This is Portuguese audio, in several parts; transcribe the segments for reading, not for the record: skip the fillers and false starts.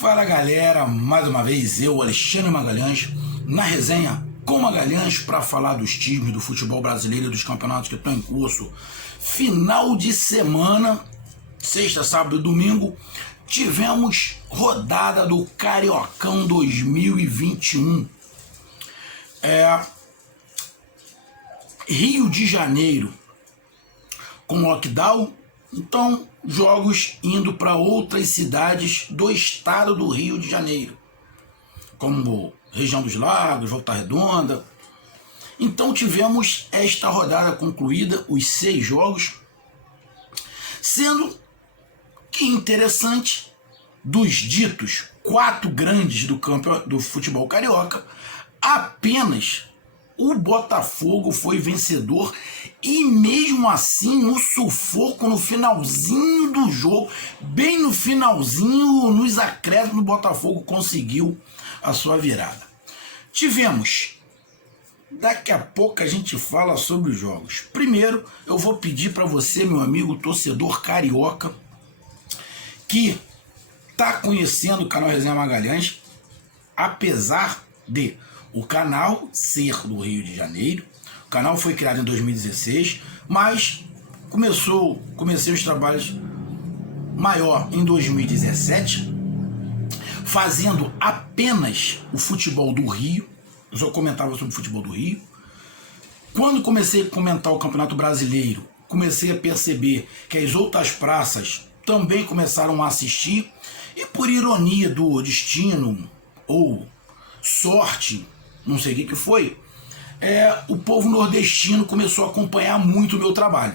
Fala galera, mais uma vez eu, Alexandre Magalhães, na resenha com Magalhães para falar dos times do futebol brasileiro e dos campeonatos que estão em curso. Final de semana, sexta, sábado e domingo, tivemos rodada do Cariocão 2021. Rio de Janeiro com lockdown, então jogos indo para outras cidades do estado do Rio de Janeiro, como região dos Lagos, Volta Redonda. Então tivemos esta rodada concluída, os 6 jogos, sendo que interessante, dos ditos 4 grandes do futebol carioca, apenas o Botafogo foi vencedor e mesmo assim no sufoco, no finalzinho do jogo, bem no finalzinho, nos acréscimos, o Botafogo conseguiu a sua virada. Tivemos, daqui a pouco a gente fala sobre os jogos. Primeiro eu vou pedir para você, meu amigo torcedor carioca, que está conhecendo o canal Resenha Magalhães, apesar de o canal ser do Rio de Janeiro. O canal foi criado em 2016, mas comecei os trabalhos maior em 2017, fazendo apenas o futebol do Rio. Eu só comentava sobre o futebol do Rio. Quando comecei a comentar o Campeonato Brasileiro, comecei a perceber que as outras praças também começaram a assistir, e por ironia do destino ou sorte, não sei o que foi, o povo nordestino começou a acompanhar muito o meu trabalho.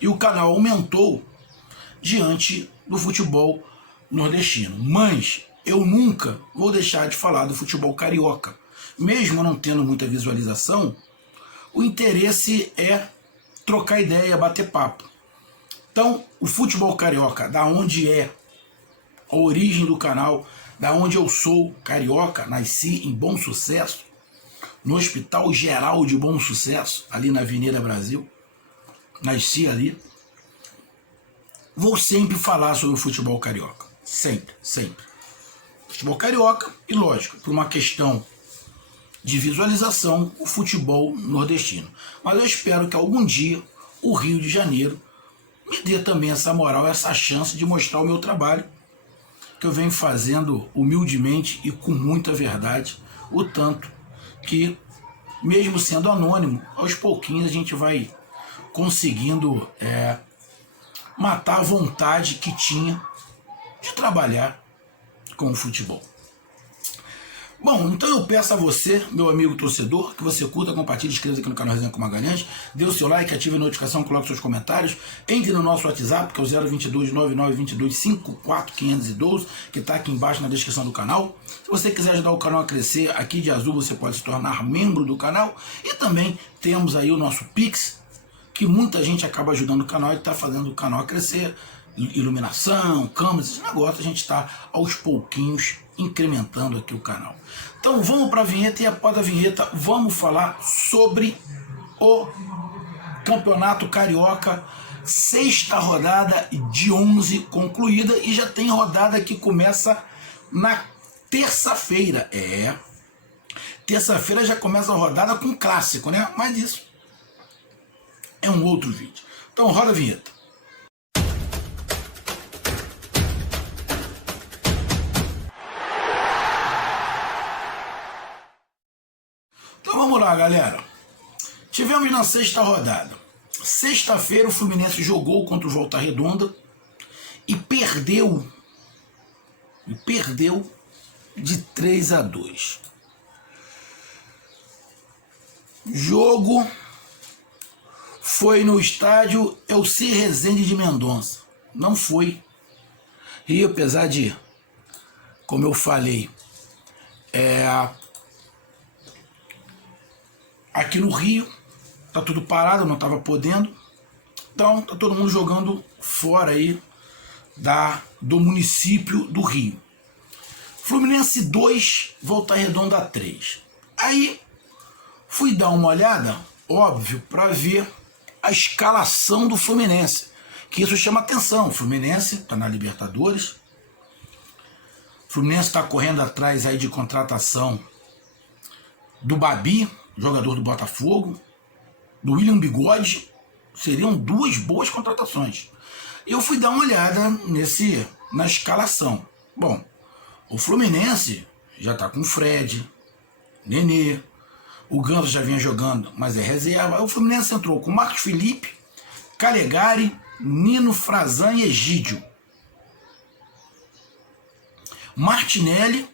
E o canal aumentou diante do futebol nordestino. Mas eu nunca vou deixar de falar do futebol carioca. Mesmo não tendo muita visualização, o interesse é trocar ideia, bater papo. Então, o futebol carioca, da onde é a origem do canal, da onde eu sou carioca, nasci em Bom Sucesso, no Hospital Geral de Bom Sucesso, ali na Avenida Brasil, nasci ali. Vou sempre falar sobre o futebol carioca, sempre, sempre. Futebol carioca e, lógico, por uma questão de visualização, o futebol nordestino. Mas eu espero que algum dia o Rio de Janeiro me dê também essa moral, essa chance de mostrar o meu trabalho, que eu venho fazendo humildemente e com muita verdade, o tanto que, mesmo sendo anônimo, aos pouquinhos a gente vai conseguindo matar a vontade que tinha de trabalhar com o futebol. Bom, então eu peço a você, meu amigo torcedor, que você curta, compartilhe, inscreva-se aqui no canal Resenha com Magalhães, dê o seu like, ative a notificação, coloque seus comentários, entre no nosso WhatsApp, que é o 022 9922 54512, que está aqui embaixo na descrição do canal. Se você quiser ajudar o canal a crescer, aqui de azul você pode se tornar membro do canal, e também temos aí o nosso Pix, que muita gente acaba ajudando o canal e está fazendo o canal a crescer, iluminação, câmeras, esse negócio, a gente está aos pouquinhos incrementando aqui o canal. Então vamos para a vinheta, e após a vinheta vamos falar sobre o Campeonato Carioca, sexta rodada de 11 concluída, e já tem rodada que começa na terça-feira. Terça-feira já começa a rodada com clássico, né? Mas isso é um outro vídeo. Então roda a vinheta. Então vamos lá, galera. Tivemos na sexta rodada. Sexta-feira o Fluminense jogou contra o Volta Redonda e perdeu de 3-2. Jogo foi no estádio Elci Rezende de Mendonça. Não foi Rio, apesar de, como eu falei, aqui no Rio tá tudo parado, não estava podendo, então tá todo mundo jogando fora aí do município do Rio. Fluminense 2, Volta Redonda 3. Aí fui dar uma olhada, óbvio, para ver a escalação do Fluminense, que isso chama atenção. O Fluminense está na Libertadores, Fluminense está correndo atrás aí de contratação do Babi, jogador do Botafogo, do William Bigode. Seriam duas boas contratações. Eu fui dar uma olhada na escalação. Bom, o Fluminense já está com o Fred, Nenê, o Ganso já vinha jogando, mas é reserva. Aí o Fluminense entrou com Marcos Felipe, Calegari, Nino, Frazan e Egídio. Martinelli,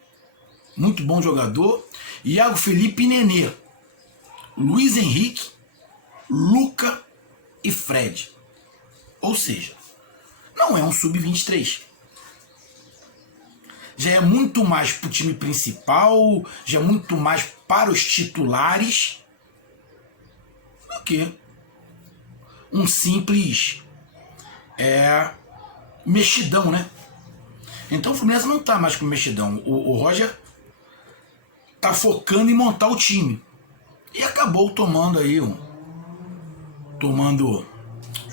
muito bom jogador, Iago Felipe e Nenê, Luiz Henrique, Luca e Fred. Ou seja, não é um sub-23. Já é muito mais para o time principal, já é muito mais para os titulares do que um simples mexidão, né? Então o Fluminense não está mais com mexidão. O Roger está focando em montar o time. E acabou tomando aí os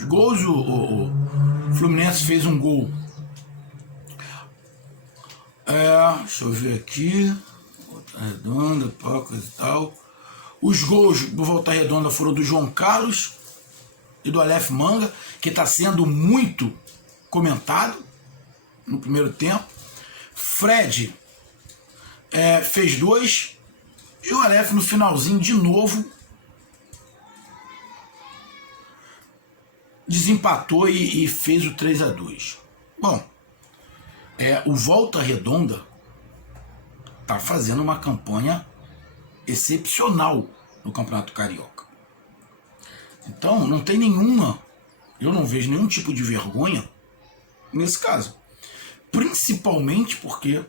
gols. O Fluminense fez um gol. Deixa eu ver aqui. Volta Redonda, coisa e tal. Os gols do Volta Redonda foram do João Carlos e do Aleph Manga, que está sendo muito comentado no primeiro tempo. Fred fez 2 e o Aleph no finalzinho de novo desempatou e fez o 3-2. Bom, o Volta Redonda está fazendo uma campanha excepcional no Campeonato Carioca. Então não tem eu não vejo nenhum tipo de vergonha nesse caso. Principalmente porque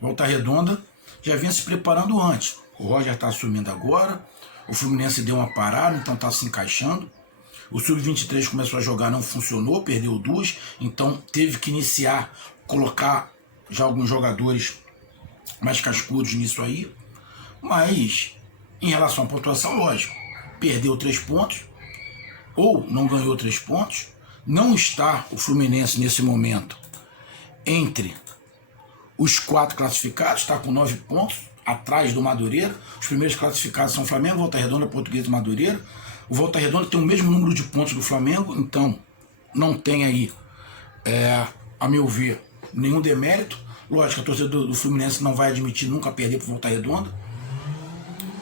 Volta Redonda já vinha se preparando antes. O Roger está assumindo agora, o Fluminense deu uma parada, então está se encaixando. O Sub-23 começou a jogar, não funcionou, perdeu 2, então teve que iniciar, colocar já alguns jogadores mais cascudos nisso aí. Mas, em relação à pontuação, lógico, perdeu 3 pontos, ou não ganhou 3 pontos, não está o Fluminense nesse momento entre os 4 classificados, está com 9 pontos, atrás do Madureira. Os primeiros classificados são Flamengo, Volta Redonda, Portuguesa e Madureira. O Volta Redonda tem o mesmo número de pontos do Flamengo, então não tem aí, a meu ver, nenhum demérito. Lógico, a torcida do Fluminense não vai admitir nunca perder para o Volta Redonda.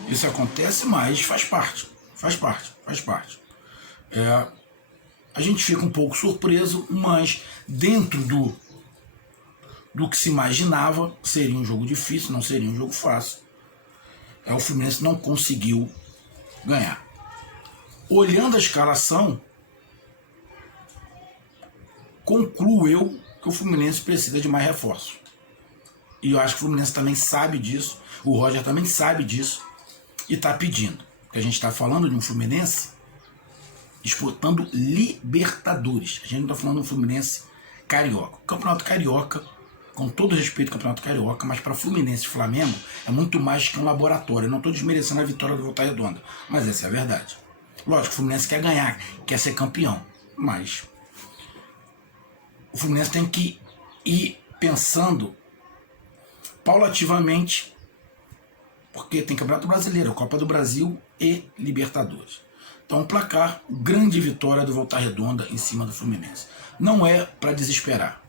Isso acontece, mas faz parte. A gente fica um pouco surpreso, mas dentro do que se imaginava, seria um jogo difícil, não seria um jogo fácil. O Fluminense não conseguiu ganhar. Olhando a escalação, concluo eu que o Fluminense precisa de mais reforços. E eu acho que o Fluminense também sabe disso, o Roger também sabe disso e está pedindo. Porque a gente está falando de um Fluminense disputando Libertadores. A gente não está falando de um Fluminense carioca. O Campeonato Carioca, com todo respeito ao Campeonato Carioca, mas para Fluminense e Flamengo é muito mais que um laboratório. Eu não estou desmerecendo a vitória do Volta Redonda, mas essa é a verdade. Lógico, o Fluminense quer ganhar, quer ser campeão, mas o Fluminense tem que ir pensando paulativamente, porque tem Campeonato Brasileiro, Copa do Brasil e Libertadores. Então, placar, grande vitória do Volta Redonda em cima do Fluminense. Não é para desesperar,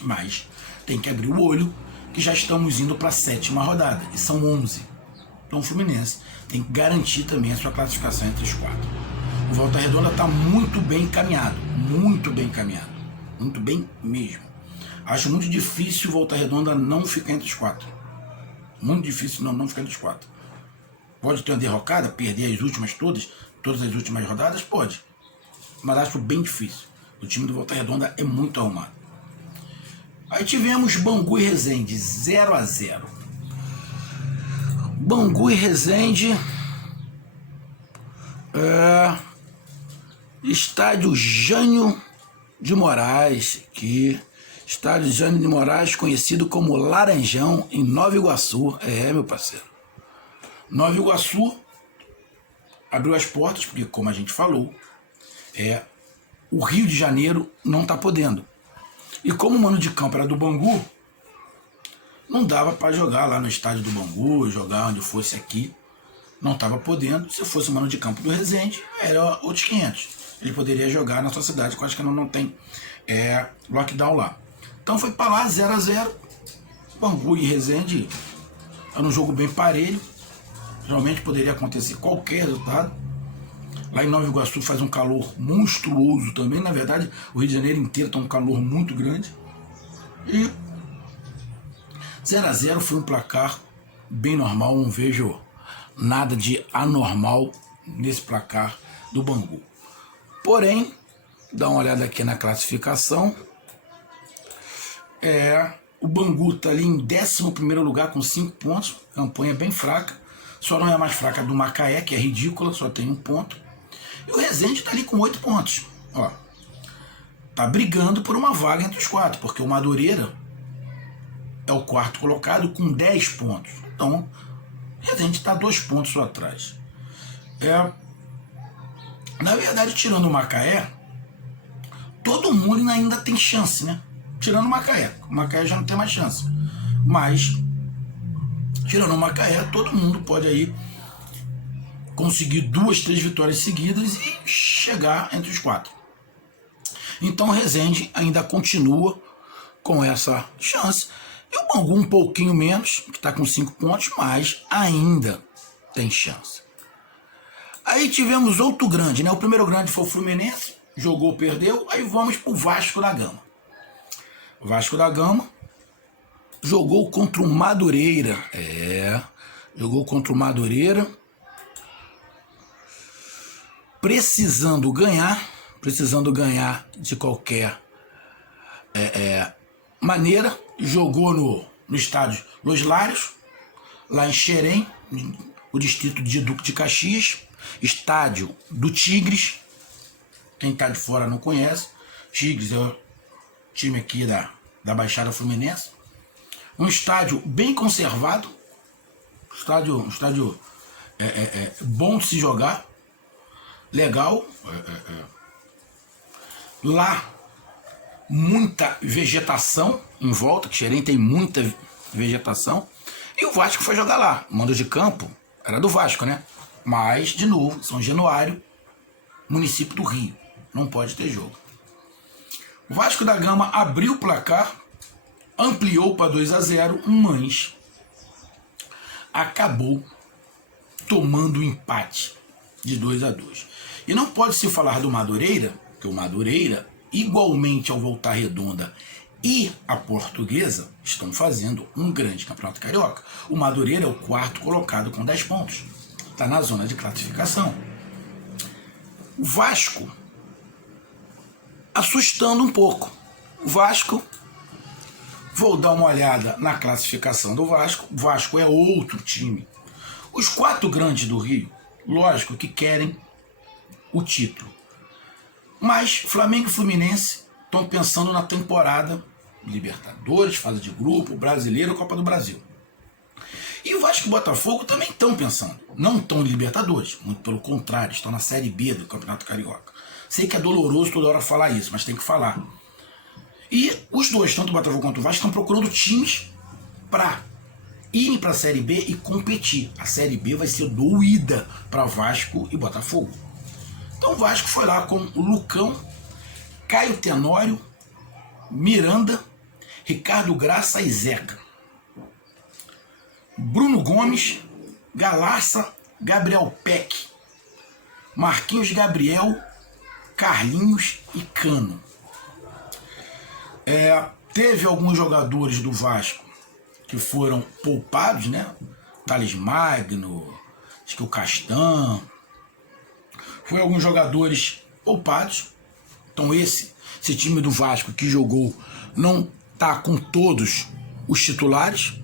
mas tem que abrir o olho que já estamos indo para a 7ª rodada, e são 11. Então o Fluminense tem que garantir também a sua classificação entre os 4. O Volta Redonda está muito bem encaminhado, muito bem mesmo. Acho muito difícil o Volta Redonda não ficar entre os 4. Muito difícil não ficar entre os 4. Pode ter uma derrocada, perder as últimas todas as últimas rodadas, pode. Mas acho bem difícil. O time do Volta Redonda é muito arrumado. Aí tivemos Bangu e Resende, 0-0. Bangu e Resende, estádio Jânio de Moraes, estádio Jânio de Moraes, conhecido como Laranjão, em Nova Iguaçu. Meu parceiro. Nova Iguaçu abriu as portas, porque, como a gente falou, o Rio de Janeiro não está podendo. E como o mano de campo era do Bangu, não dava para jogar lá no estádio do Bangu, jogar onde fosse aqui. Não estava podendo. Se fosse o mano de campo do Resende, era outros 500. Ele poderia jogar na sua cidade, que eu acho que não tem lockdown lá. Então foi para lá, 0-0. Bangu e Resende era um jogo bem parelho. Realmente poderia acontecer qualquer resultado. Lá em Nova Iguaçu faz um calor monstruoso também. Na verdade, o Rio de Janeiro inteiro está um calor muito grande. E 0-0 foi um placar bem normal. Não vejo nada de anormal nesse placar do Bangu. Porém, dá uma olhada aqui na classificação. O Bangu está ali em 11º lugar com 5 pontos. Campanha bem fraca. Só não é mais fraca do Macaé, que é ridícula, só tem 1 ponto. E o Resende está ali com 8 pontos. Ó, tá brigando por uma vaga entre os 4, porque o Madureira é o 4º colocado com 10 pontos. Então, o Resende está 2 pontos só atrás. Na verdade, tirando o Macaé, todo mundo ainda tem chance, né? Tirando o Macaé. O Macaé já não tem mais chance. Mas, tirando o Macaé, todo mundo pode aí conseguir 2, 3 vitórias seguidas e chegar entre os 4. Então o Resende ainda continua com essa chance. E o Bangu um pouquinho menos, que está com 5 pontos, mas ainda tem chance. Aí tivemos outro grande, né? O primeiro grande foi o Fluminense, jogou, perdeu. Aí vamos para o Vasco da Gama. O Vasco da Gama jogou contra o Madureira. Jogou contra o Madureira. Precisando ganhar de qualquer maneira. Jogou no estádio Los Lários, lá em Xerém, o distrito de Duque de Caxias, estádio do Tigres. Quem está de fora não conhece. Tigres é o time aqui da Baixada Fluminense. Um estádio bem conservado, um estádio bom de se jogar, legal. Lá, muita vegetação em volta, que Xerém tem muita vegetação. E o Vasco foi jogar lá. O mando de campo era do Vasco, né? Mas, de novo, São Januário, município do Rio. Não pode ter jogo. O Vasco da Gama abriu o placar, ampliou para 2-0, mas acabou tomando o empate de 2-2. E não pode se falar do Madureira, porque o Madureira, igualmente ao Volta Redonda e a Portuguesa, estão fazendo um grande campeonato carioca. O Madureira é o 4º colocado com 10 pontos. Está na zona de classificação. O Vasco, assustando um pouco. O Vasco, vou dar uma olhada na classificação do Vasco. O Vasco é outro time. Os 4 grandes do Rio, lógico que querem o título. Mas Flamengo e Fluminense estão pensando na temporada Libertadores, fase de grupo, Brasileiro, Copa do Brasil. E o Vasco e o Botafogo também estão pensando. Não estão em Libertadores, muito pelo contrário, estão na Série B do Campeonato Carioca. Sei que é doloroso toda hora falar isso, mas tem que falar. E os dois, tanto o Botafogo quanto o Vasco, estão procurando times para irem para a Série B e competir. A Série B vai ser doída para Vasco e Botafogo. Então o Vasco foi lá com o Lucão, Caio Tenório, Miranda, Ricardo Graça e Zeca. Bruno Gomes, Galarça, Gabriel Peck, Marquinhos Gabriel, Carlinhos e Cano. Teve alguns jogadores do Vasco que foram poupados, né? Thales Magno, acho que o Castan. Foi alguns jogadores poupados. Então esse time do Vasco que jogou não tá com todos os titulares.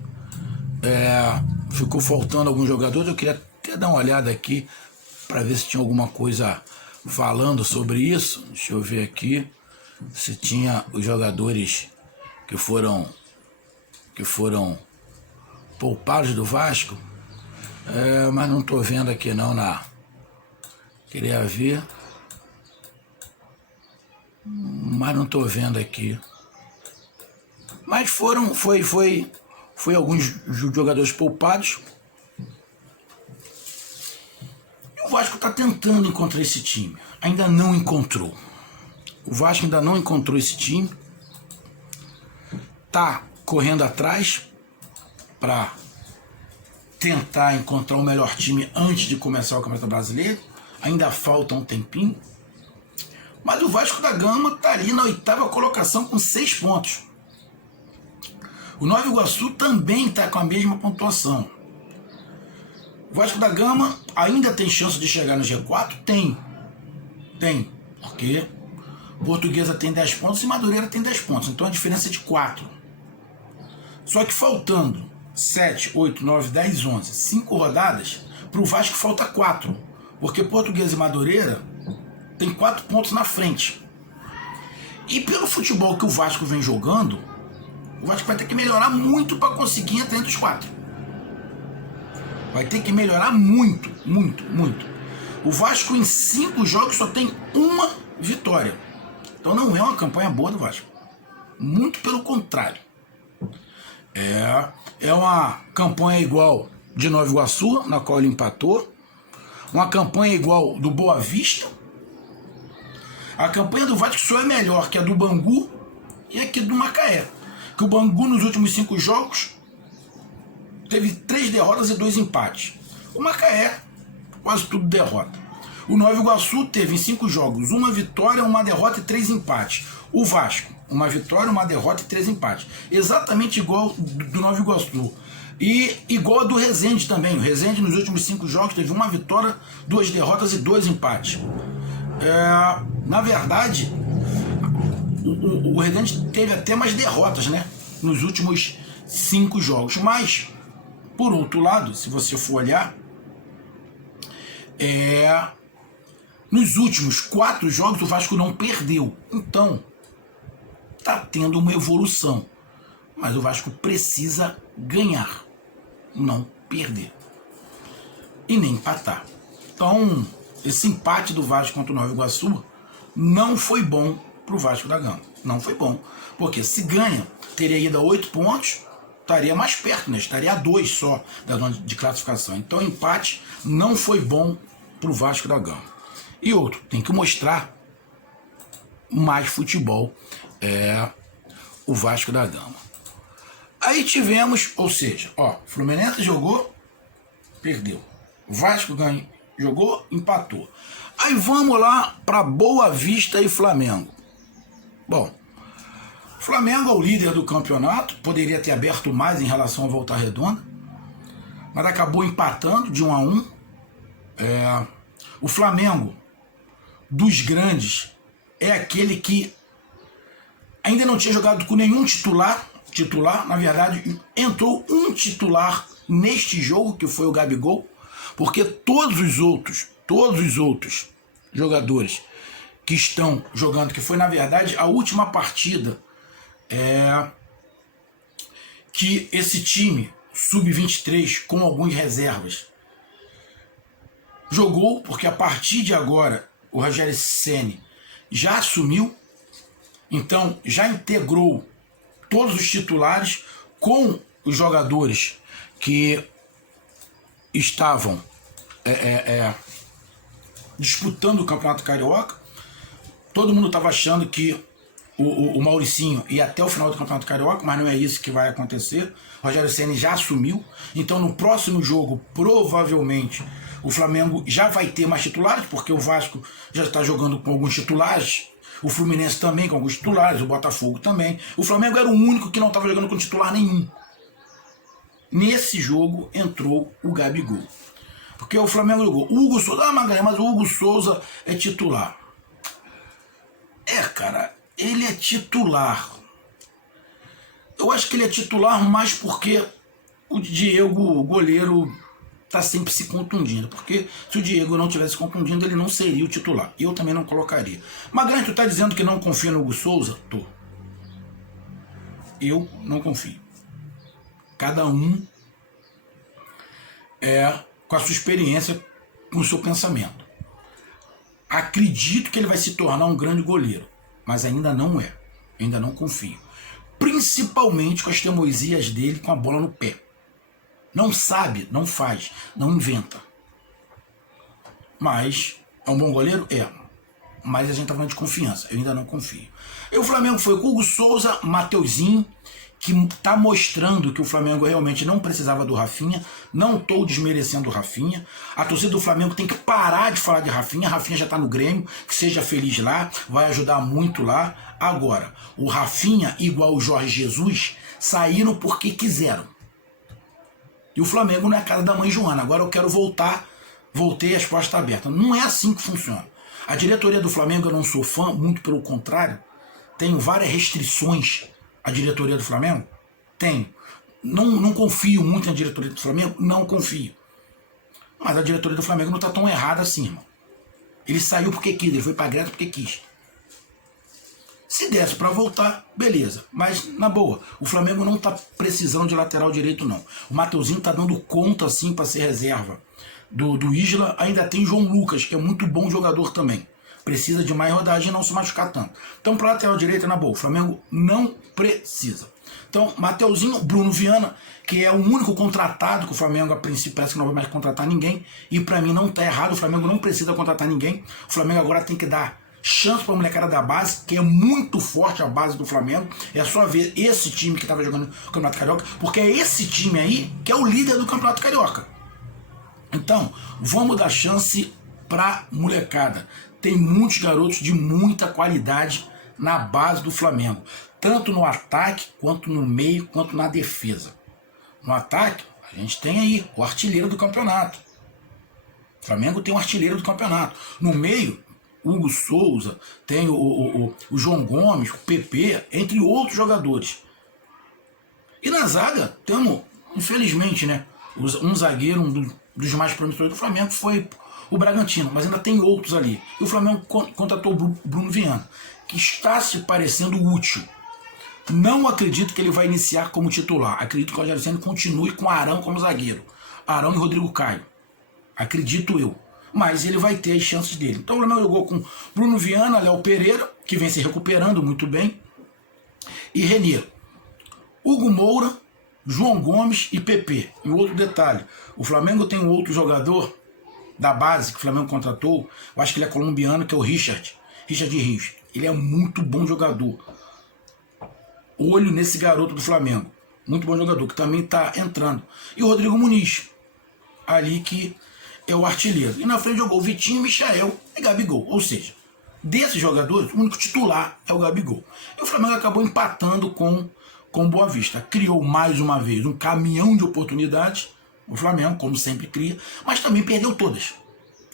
Ficou faltando alguns jogadores. Eu queria até dar uma olhada aqui para ver se tinha alguma coisa falando sobre isso. Deixa eu ver aqui se tinha os jogadores que foram poupados do Vasco. Mas não estou vendo aqui não queria ver, mas não estou vendo aqui Mas foi alguns jogadores poupados. E o Vasco está tentando encontrar esse time. Ainda não encontrou. O Vasco ainda não encontrou esse time. Tá correndo atrás para tentar encontrar o melhor time antes de começar o Campeonato Brasileiro. Ainda falta um tempinho. Mas o Vasco da Gama está ali na 8ª colocação com 6 pontos. O Nova Iguaçu também está com a mesma pontuação. O Vasco da Gama ainda tem chance de chegar no G4? Tem. Porque Portuguesa tem 10 pontos e Madureira tem 10 pontos. Então a diferença é de 4. Só que faltando 7, 8, 9, 10, 11, 5 rodadas, para o Vasco falta 4. Porque Portuguesa e Madureira tem 4 pontos na frente. E pelo futebol que o Vasco vem jogando, o Vasco vai ter que melhorar muito para conseguir entrar entre os 4. Vai ter que melhorar muito. O Vasco em 5 jogos só tem 1 vitória. Então não é uma campanha boa do Vasco. Muito pelo contrário. É uma campanha igual de Nova Iguaçu, na qual ele empatou. Uma campanha igual do Boa Vista. A campanha do Vasco só é melhor que a do Bangu e a que do Macaé. Que o Bangu nos últimos 5 jogos teve 3 derrotas e 2 empates. O Macaé, quase tudo derrota. O Nova Iguaçu teve em 5 jogos 1 vitória, 1 derrota e 3 empates. O Vasco, 1 vitória, 1 derrota e 3 empates. Exatamente igual do Nova Iguaçu. E igual a do Resende também. O Resende nos últimos 5 jogos teve 1 vitória, 2 derrotas e 2 empates. Na verdade, o Resende teve até mais derrotas, né? Nos últimos 5 jogos. Mas, por outro lado, se você for olhar, nos últimos 4 jogos o Vasco não perdeu. Então, tá tendo uma evolução. Mas o Vasco precisa ganhar, não perder. E nem empatar. Então, esse empate do Vasco contra o Nova Iguaçu não foi bom pro Vasco da Gama. Não foi bom. Porque se ganha, teria ido a 8 pontos, estaria mais perto, né? Estaria a 2 só da zona de classificação. Então o empate não foi bom pro Vasco da Gama. E outro, tem que mostrar mais futebol, o Vasco da Gama. Aí tivemos, ou seja, Fluminense jogou, perdeu. Vasco ganhou, jogou, empatou. Aí vamos lá para Boa Vista e Flamengo. Bom, Flamengo é o líder do campeonato, poderia ter aberto mais em relação ao Volta Redonda, mas acabou empatando de 1-1. O Flamengo, dos grandes, é aquele que ainda não tinha jogado com nenhum titular, na verdade, entrou um titular neste jogo, que foi o Gabigol, porque todos os outros jogadores que estão jogando, que foi, na verdade, a última partida que esse time sub-23 com algumas reservas jogou, porque a partir de agora o Rogério Ceni já assumiu, então já integrou todos os titulares com os jogadores que estavam disputando o Campeonato Carioca. Todo mundo estava achando que o Mauricinho ia até o final do Campeonato Carioca, mas não é isso que vai acontecer. O Rogério Ceni já assumiu, então no próximo jogo, provavelmente, o Flamengo já vai ter mais titulares, porque o Vasco já está jogando com alguns titulares, o Fluminense também com alguns titulares, o Botafogo também. O Flamengo era o único que não estava jogando com titular nenhum. Nesse jogo entrou o Gabigol. Porque o Flamengo jogou. O Hugo Souza, mas o Hugo Souza é titular. Cara, ele é titular. Eu acho que ele é titular mais porque o Diego, o goleiro, está sempre se contundindo. Porque se o Diego não tivesse contundindo, ele não seria o titular. E eu também não colocaria. Magalhães, tu está dizendo que não confia no Hugo Souza? Tô. Eu não confio. Cada um com a sua experiência, com o seu pensamento. Acredito que ele vai se tornar um grande goleiro, mas ainda não é. Ainda não confio. principalmente com as teimosias dele com a bola no pé. Não sabe, não faz, não inventa. Mas é um bom goleiro? É. Mas a gente tá falando de confiança, eu ainda não confio. E o Flamengo foi com Hugo Souza, Mateuzinho, que tá mostrando que o Flamengo realmente não precisava do Rafinha. Não estou desmerecendo o Rafinha. A torcida do Flamengo tem que parar de falar de Rafinha. Rafinha já está no Grêmio, que seja feliz lá, vai ajudar muito lá. Agora, o Rafinha, igual o Jorge Jesus, saíram porque quiseram. E o Flamengo não é a casa da mãe Joana. Agora eu quero voltei as portas abertas. Não é assim que funciona. A diretoria do Flamengo eu não sou fã, muito pelo contrário. Tenho várias restrições à diretoria do Flamengo. Tenho. Não confio muito na diretoria do Flamengo, não confio. Mas a diretoria do Flamengo não está tão errada assim, irmão. Ele saiu porque quis, ele foi para a Grécia porque quis. Se desse para voltar, beleza. Mas, na boa, o Flamengo não está precisando de lateral direito, não. O Mateuzinho está dando conta, assim, para ser reserva do Isla. Ainda tem João Lucas, que é muito bom jogador também. Precisa de mais rodagem e não se machucar tanto. Então, para lateral direito, na boa, o Flamengo não precisa. Então, Mateuzinho, Bruno Viana, que é o único contratado que o Flamengo, a princípio, parece que não vai mais contratar ninguém. E para mim não está errado, o Flamengo não precisa contratar ninguém. O Flamengo agora tem que dar chance para a molecada da base, que é muito forte a base do Flamengo. É só ver esse time que estava jogando o Campeonato Carioca, porque é esse time aí que é o líder do Campeonato Carioca. Então, vamos dar chance para molecada. Tem muitos garotos de muita qualidade na base do Flamengo, tanto no ataque, quanto no meio, quanto na defesa. No ataque, a gente tem aí o artilheiro do campeonato. O Flamengo tem um artilheiro do campeonato. No meio, Hugo Souza, tem o João Gomes, o PP, entre outros jogadores. E na zaga, temos, infelizmente, né, um zagueiro, um dos mais promissores do Flamengo foi o Bragantino, mas ainda tem outros ali. E o Flamengo contratou o Bruno Viana, que está se parecendo útil. Não acredito que ele vai iniciar como titular. Acredito que o Rogério Ceni continue com Arão como zagueiro. Arão e Rodrigo Caio. Acredito eu. Mas ele vai ter as chances dele. Então o Flamengo jogou com Bruno Viana, Léo Pereira, que vem se recuperando muito bem, e Renê. Hugo Moura, João Gomes e PP. E outro detalhe, o Flamengo tem um outro jogador da base que o Flamengo contratou, eu acho que ele é colombiano, que é o Richard Rios. Ele é muito bom jogador. Olho nesse garoto do Flamengo. Muito bom jogador, que também está entrando. E o Rodrigo Muniz, ali que é o artilheiro. E na frente jogou Vitinho, Michael e Gabigol. Ou seja, desses jogadores, o único titular é o Gabigol. E o Flamengo acabou empatando com Boa Vista. Criou mais uma vez um caminhão de oportunidades. O Flamengo, como sempre, cria, mas também perdeu todas,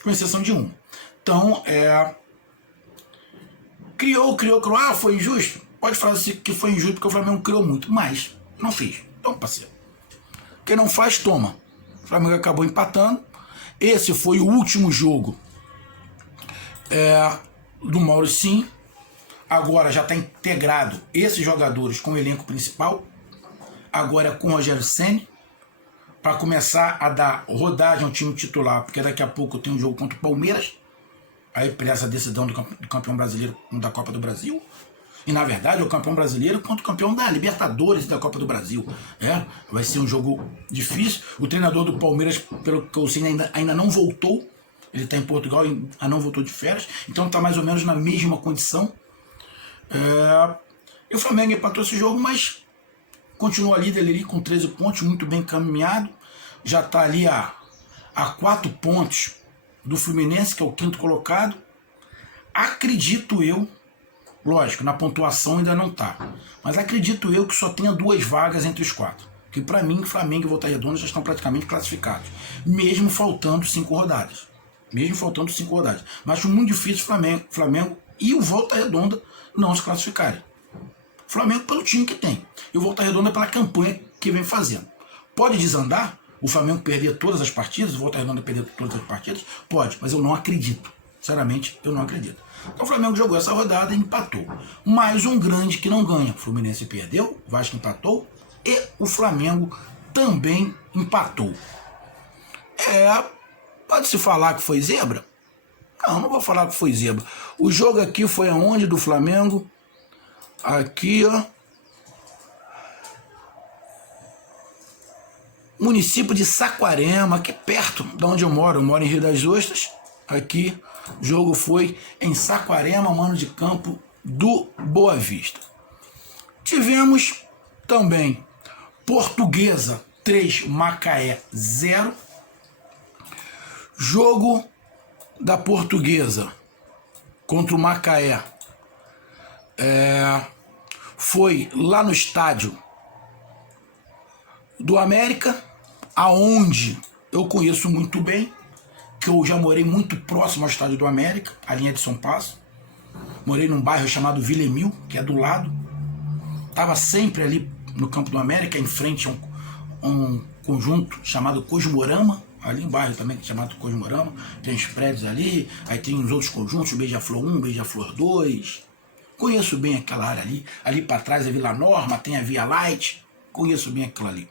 com exceção de uma. Então, criou. Ah, foi injusto? Pode falar assim que foi injusto porque o Flamengo criou muito, mas não fez. Então, parceiro, quem não faz, toma. O Flamengo acabou empatando. Esse foi o último jogo do Mauricinho. Agora já está integrado esses jogadores com o elenco principal. Agora é com o Rogério Ceni, para começar a dar rodagem ao time titular, porque daqui a pouco tem um jogo contra o Palmeiras, aí para essa decisão do campeão brasileiro da Copa do Brasil. E na verdade é o campeão brasileiro contra o campeão da Libertadores da Copa do Brasil. Vai ser um jogo difícil. O treinador do Palmeiras, pelo que eu sei, ainda não voltou. Ele está em Portugal e ainda não voltou de férias. Então está mais ou menos na mesma condição. E o Flamengo empatou esse jogo, mas continua líder ali com 13 pontos, muito bem caminhado. Já está ali a 4 pontos do Fluminense, que é o 5º colocado. Acredito eu, lógico, na pontuação ainda não está, mas acredito eu que só tenha 2 vagas entre os 4. Que para mim, Flamengo e Volta Redonda já estão praticamente classificados, mesmo faltando 5 rodadas. Mas acho muito difícil Flamengo e o Volta Redonda não se classificarem. Flamengo pelo time que tem. E o Volta Redonda pela campanha que vem fazendo. Pode desandar? O Flamengo perder todas as partidas? O Volta Redonda perder todas as partidas? Pode, mas eu não acredito. Sinceramente, eu não acredito. Então o Flamengo jogou essa rodada e empatou. Mais um grande que não ganha. O Fluminense perdeu, o Vasco empatou e o Flamengo também empatou. Pode-se falar que foi zebra? Não vou falar que foi zebra. O jogo aqui foi aonde do Flamengo? Aqui, ó. município de Saquarema, aqui perto de onde eu moro em Rio das Ostras. Aqui, o jogo foi em Saquarema, mano de campo do Boa Vista. Tivemos também Portuguesa 3, Macaé 0. Jogo da Portuguesa contra o Macaé foi lá no estádio do América, aonde eu conheço muito bem, que eu já morei muito próximo ao estádio do América, a linha de São Passo. Morei num bairro chamado Vila Emil, que é do lado. Estava sempre ali no Campo do América, em frente a um conjunto chamado Cosmorama, ali em bairro também, chamado Cosmorama. Tem os prédios ali, aí tem os outros conjuntos, Beija-Flor 1, Beija-Flor 2. Conheço bem aquela área ali. Ali para trás é Vila Norma, tem a Via Light. Conheço bem aquilo ali.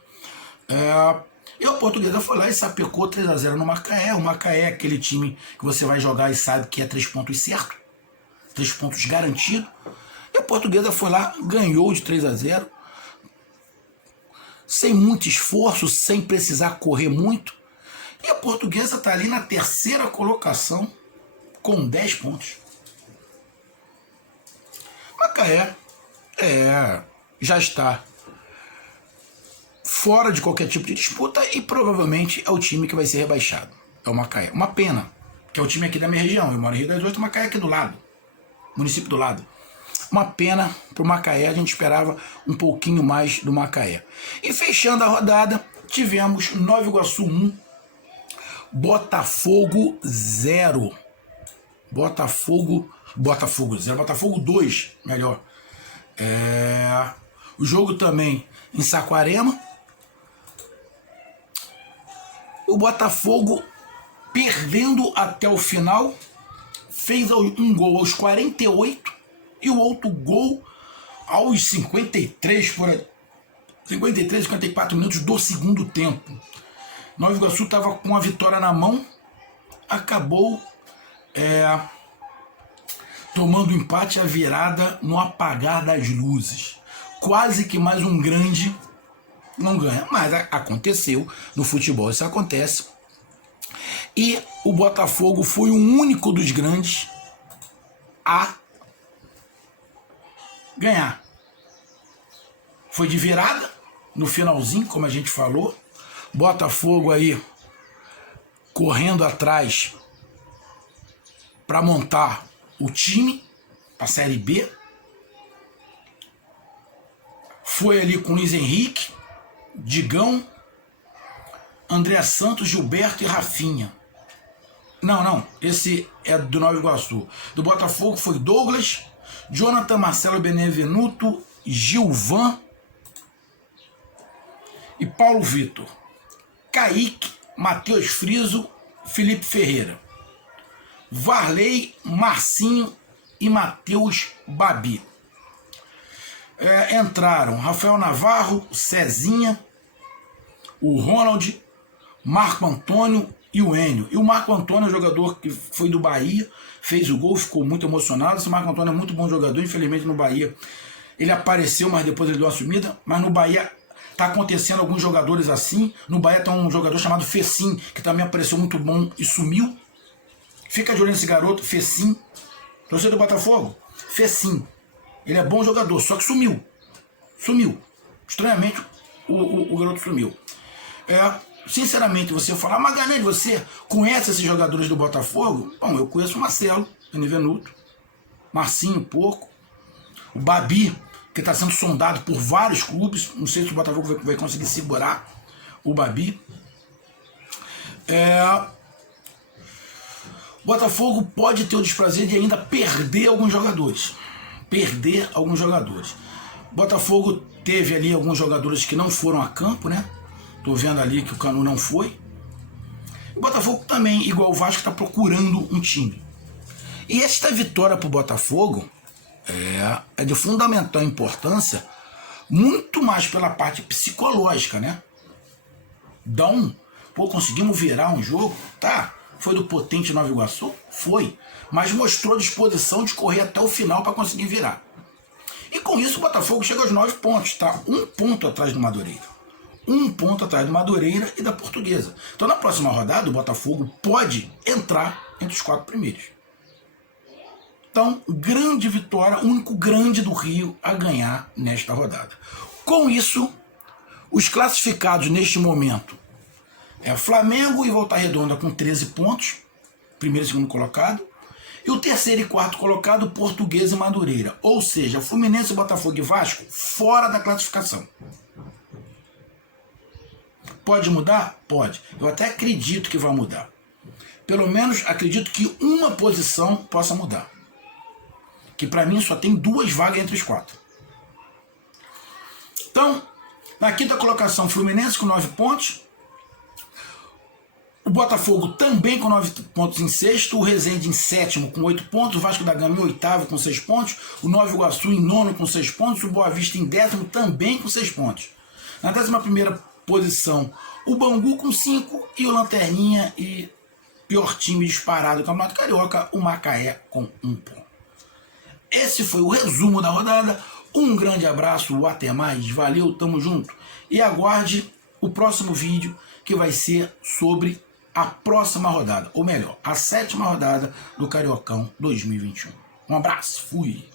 E a Portuguesa foi lá e sapecou 3-0 no Macaé. O Macaé é aquele time que você vai jogar e sabe que é 3 pontos certo. 3 pontos garantido. E a Portuguesa foi lá, ganhou de 3-0. Sem muito esforço, sem precisar correr muito. E a Portuguesa está ali na terceira colocação com 10 pontos. Macaé já está fora de qualquer tipo de disputa e provavelmente é o time que vai ser rebaixado. É o Macaé. Uma pena, que é o time aqui da minha região. Eu moro em Rio das Ostras, o Macaé é aqui do lado. Município do lado. Uma pena para o Macaé, a gente esperava um pouquinho mais do Macaé. E fechando a rodada, tivemos Nova Iguaçu 1, Botafogo 0. Botafogo 0, Botafogo 2, melhor. O jogo também em Saquarema. O Botafogo, perdendo até o final, fez um gol aos 48 e o outro gol aos 53, 54 minutos do segundo tempo. Nova Iguaçu estava com a vitória na mão, acabou tomando empate, a virada no apagar das luzes. Quase que mais um grande não ganha, mas aconteceu, no futebol isso acontece. E o Botafogo foi o único dos grandes a ganhar. Foi de virada, no finalzinho, como a gente falou. Botafogo aí correndo atrás para montar o time, a Série B. Foi ali com Luiz Henrique, Digão, André Santos, Gilberto e Rafinha. Não, esse é do Nova Iguaçu. Do Botafogo foi Douglas, Jonathan, Marcelo Benevenuto, Gilvan e Paulo Vitor. Kaique, Matheus Friso, Felipe Ferreira. Varley, Marcinho e Matheus Babi. Entraram Rafael Navarro, Cezinha, o Ronald, Marco Antônio e o Enio. E o Marco Antônio é um jogador que foi do Bahia, fez o gol, ficou muito emocionado. Esse Marco Antônio é muito bom jogador, infelizmente no Bahia ele apareceu, mas depois ele deu uma sumida. Mas no Bahia tá acontecendo alguns jogadores assim. No Bahia tem um jogador chamado Fecim, que também apareceu muito bom e sumiu. Fica de olho nesse garoto, Fecim. Torcedor do Botafogo, Fecim. Ele é bom jogador, só que sumiu. Estranhamente, o garoto sumiu. Sinceramente, você falar, Magalhães, você conhece esses jogadores do Botafogo? Bom, eu conheço o Marcelo Benevenuto, Marcinho Porco, o Babi, que está sendo sondado por vários clubes. Não sei se o Botafogo vai conseguir segurar o Babi. O Botafogo pode ter o desprazer de ainda perder alguns jogadores. O Botafogo teve ali alguns jogadores que não foram a campo, né? Tô vendo ali que o Canu não foi. O Botafogo também, igual o Vasco, está procurando um time. E esta vitória para o Botafogo é de fundamental importância, muito mais pela parte psicológica, né? Conseguimos virar um jogo, tá? Foi do potente Nova Iguaçu? Foi. Mas mostrou disposição de correr até o final para conseguir virar. E com isso o Botafogo chega aos 9 pontos, tá? 1 ponto atrás do Madureira. um ponto atrás do Madureira e da Portuguesa. Então na próxima rodada o Botafogo pode entrar entre os 4 primeiros. Então, grande vitória, o único grande do Rio a ganhar nesta rodada. Com isso, os classificados neste momento é Flamengo e Volta Redonda com 13 pontos, primeiro e segundo colocado, e o terceiro e quarto colocado, Portuguesa e Madureira. Ou seja, Fluminense, Botafogo e Vasco fora da classificação. Pode mudar? Pode. Eu até acredito que vai mudar. Pelo menos acredito que uma posição possa mudar. Que para mim só tem 2 vagas entre os 4. Então, na quinta colocação, Fluminense com 9 pontos. O Botafogo também com 9 pontos em sexto. O Resende em sétimo com 8 pontos. O Vasco da Gama em oitavo com 6 pontos. O Nova Iguaçu em nono com 6 pontos. O Boa Vista em décimo também com 6 pontos. Na 11ª posição, o Bangu com 5 e o Lanterninha e pior time disparado do Campeonato Carioca, o Macaé com 1 ponto. Esse foi o resumo da rodada. Um grande abraço, até mais, valeu, tamo junto. E aguarde o próximo vídeo que vai ser sobre a próxima rodada, ou melhor, a 7ª rodada do Cariocão 2021. Um abraço, fui!